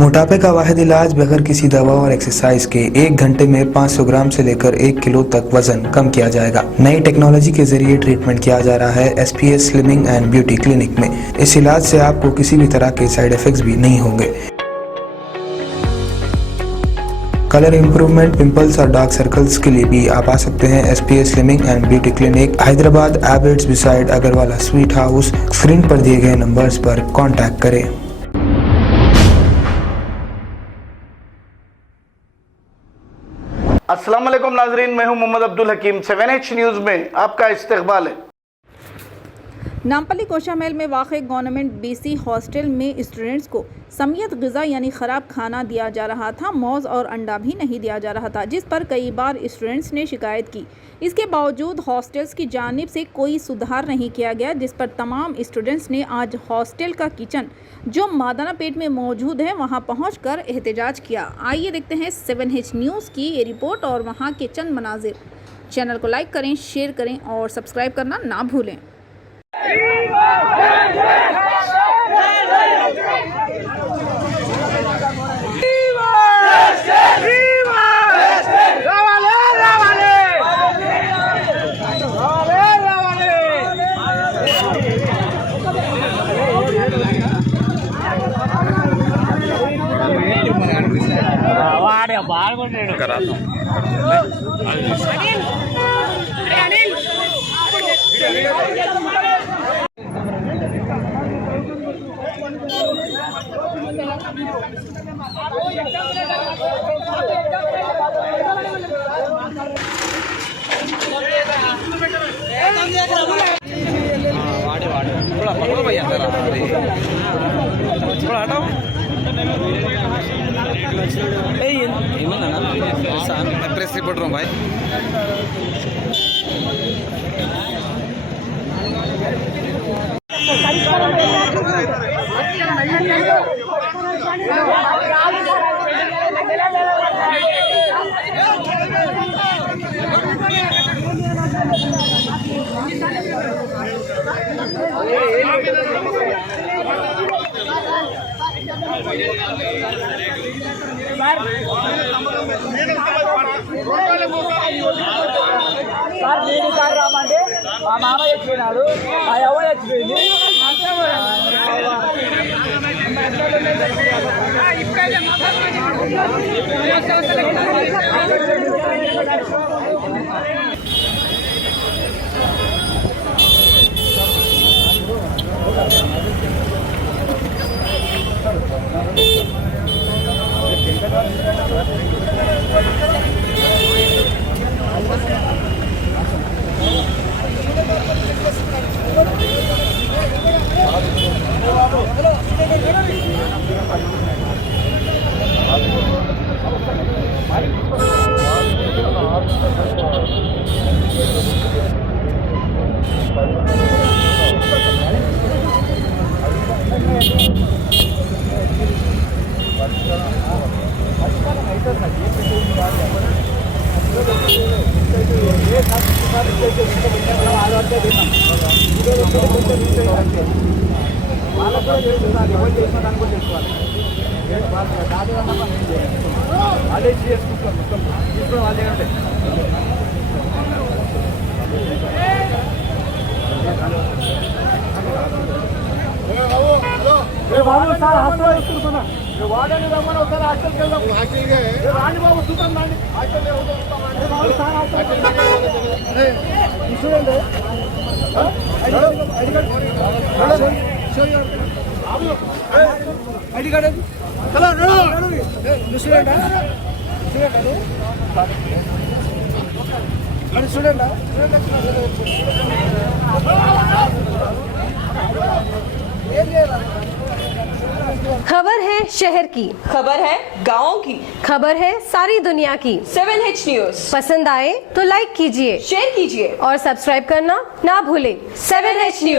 मोटापे का वाहिद इलाज बगैर किसी दवा और एक्सरसाइज के 1 घंटे में 500 ग्राम से लेकर 1 किलो तक वजन कम किया जाएगा। नई टेक्नोलॉजी के जरिए ट्रीटमेंट किया जा रहा है SPS slimming and beauty clinic में। इस इलाज से आपको किसी भी तरह के साइड इफेक्ट्स भी नहीं होंगे। कलर इंप्रूवमेंट, पिंपल्स और डार्क सर्कल्स के लिए भी आप आ सकते हैं SPS slimming and beauty clinic, Hyderabad, Abids beside Agarwala sweet house. Screen पर दिए गए नंबर्स पर कॉन्टैक्ट करें। अस्सलाम वालेकुम नाजरीन, मैं हूं मोहम्मद अब्दुल हकीम। 7H न्यूज़ में आपका इस्तकबाल है। नामपल्ली कोशामेल में वाक़ गवर्नमेंट BC हॉस्टल में स्टूडेंट्स को समियत ग़िज़ा यानी ख़राब खाना दिया जा रहा था। मौज़ और अंडा भी नहीं दिया जा रहा था, जिस पर कई बार स्टूडेंट्स ने शिकायत की। इसके बावजूद हॉस्टल्स की जानिब से कोई सुधार नहीं किया गया, जिस पर तमाम स्टूडेंट्स ने आज हॉस्टल का किचन जो मादाना पेट में मौजूद है वहां पहुंचकर एहतजाज किया। आइए देखते हैं 7H न्यूज़ की ये रिपोर्ट और वहां के चंद मनाजिर। चैनल को लाइक करें, शेयर करें और सब्सक्राइब करना ना भूलें। थोड़ा हटाओ। प्रेस रिपोर्टर हूँ भाई। సార్ నేను సార్ రామంటే మా మామ చచ్చిపోయినాడు, మా అవ్వ చచ్చిపోయింది. వాళ్ళకు కూడా తెలుస్తుంది, ఎవరు చేసిన దాన్ని కూడా తెలుసుకోవాలి. వాళ్ళే చేసుకుంటాం, మొత్తం తీసుకుని వాళ్ళే ఉంటాయి. బాబు సార్ హాస్టల్ వస్తున్నా, వాడని రమ్మని ఒకసారి హాస్టల్కి వెళ్దాం. రాని బాబు చూద్దాం, రాండి హాస్టల్ బాబు సార్ హాస్టల్ చూడండి. ఐడి కార్డ్ స్టూడెంటా? స్టూడెంటా? खबर है शहर की, खबर है गाँव की, खबर है सारी दुनिया की। 7H न्यूज़ पसंद आए तो लाइक कीजिए, शेयर कीजिए और सब्सक्राइब करना ना भूलें। 7H news.